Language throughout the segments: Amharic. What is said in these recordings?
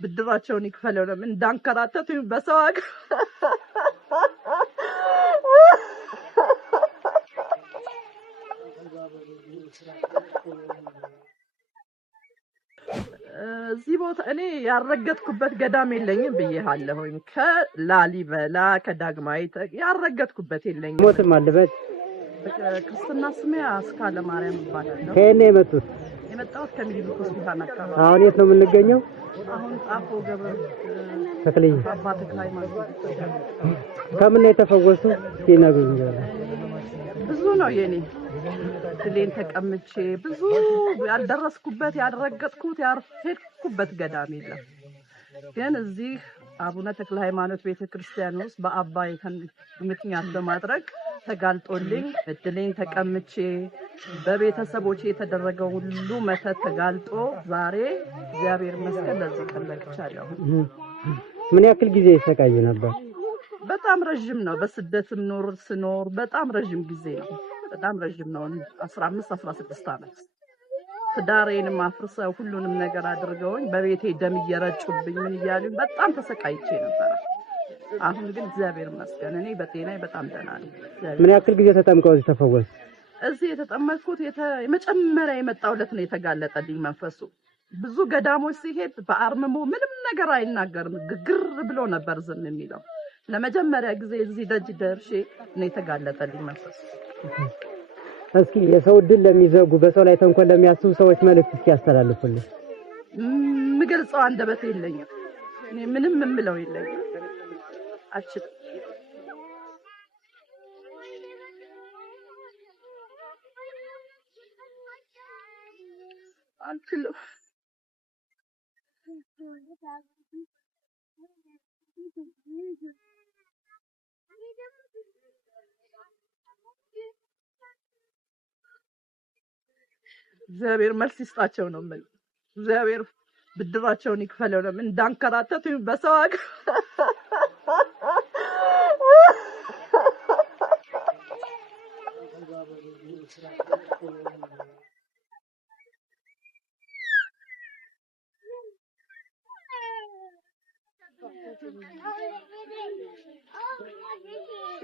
ብድራቸውን ይክፈለው ነው እንዳንከራተቱኝ በሰው ሀገር እዚህ ቦታ እኔ ያረገጥኩበት ገዳም የለኝም ብዬሃለሁኝ ከላሊበላ ከዳግማዊት ያረገጥኩበት የለኝም ሞትም አለበት ክርስትና ስሜ አስካለ ማርያም ይባላል ከእኔ የመጣሁት ከሚኒሊክ ሆስፒታል አካባቢ አሁን የት ነው የምንገኘው አሁን ጣፎ ገብረ ተክልይ አባት ላይ ማለት ከምን የተፈወሱ ሲነግሩኝ ብዙ ነው የኔ ድሌን ተቀምጬ ብዙ ያልደረስኩበት ያረገጥኩት ያርሄድኩበት ገዳም የለም ግን እዚህ አቡነ ተክለ ሃይማኖት ቤተክርስቲያን ውስጥ በአባይ ምክንያት በማድረግ ተጋልጦልኝ ድሌን ተቀምጬ በቤተሰቦቼ የተደረገው ሁሉ መተት ተጋልጦ ዛሬ እግዚአብሔር ይመስገን ለዚህ ቀን በቅቻለሁ ምን ያክል ጊዜ ይሰቃዩ ነበር በጣም ረጅም ነው በስደትም ስኖር በጣም ረጅም ጊዜ ነው በጣም ረጅም ነው 15 16 አመት ትዳሬንም አፍርሰው ሁሉንም ነገር አድርገውኝ በቤቴ ደም እየረጩብኝ ምን ይያሉኝ በጣም ተሰቃይቼ ነበር አሁን ግን እግዚአብሔር ይመስገን እኔ በጤናዬ በጣም ደህና ነኝ ምን ያክል ጊዜ ተጠምቀው ተፈወሱ እዚህ የተጠመቅኩት የመጨመሪያ የመጣውለት ነው የተጋለጠልኝ መንፈሱ ብዙ ገዳሞች ሲሄድ በአርምሞ ምንም ነገር አይናገርም ግግር ብሎ ነበር ዝም የሚለው ለመጀመሪያ ጊዜ እዚህ ደጅ ደርሼ ነው የተጋለጠልኝ መንፈስ እስኪ የሰው ድል ለሚዘጉ በሰው ላይ ተንኮል ለሚያስቡ ሰዎች መልእክት እስኪ ያስተላልፉልኝ ምገልጸው አንደበት የለኝም እኔ ምንም የምለው የለኝም አልችልም እግዚአብሔር መልስ ይስጣቸው ነው ማለት እግዚአብሔር ብድራቸውን ይክፈለው ነው እንዳንከራተቱኝ በሰው ሀገር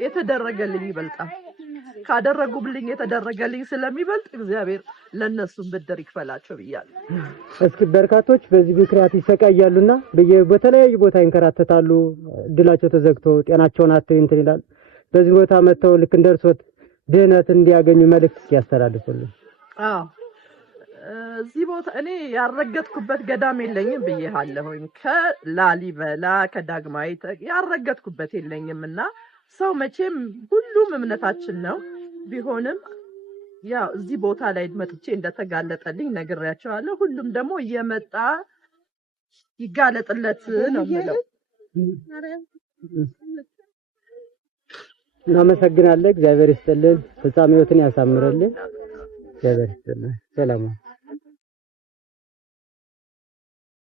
የተደረገልኝ ይበልጣል ካደረጉብልኝ የተደረገልኝ ስለሚበልጥ እግዚአብሔር ለነሱም ብድር ይክፈላቸው ብያለሁ እስኪ በርካቶች በዚህ ምክንያት ይሰቃያሉና በተለያዩ ቦታ ይንከራተታሉ ድላቸው ተዘግቶ ጤናቸውን አጥተው እንትን ይላል በዚህ ቦታ መተው ልክ እንደርሶት ድህነት እንዲያገኙ መልእክት ያስተላልፉልኝ አዎ እዚህ ቦታ እኔ ያረገጥኩበት ገዳም የለኝም ብዬሃለሁኝ ከላሊበላ ከዳግማዊት ያረገጥኩበት የለኝምና ሰው መቼም ሁሉም እምነታችን ነው ቢሆንም ያው እዚህ ቦታ ላይ መጥቼ እንደተጋለጠልኝ ነግሬያቸዋለሁ ሁሉም ደግሞ እየመጣ ይጋለጥለት ነው የሚለው እናመሰግናለን እግዚአብሔር ይስጥልን ፍጻሜዎትን ያሳምርልን እግዚአብሔር ይስጥልን ሰላም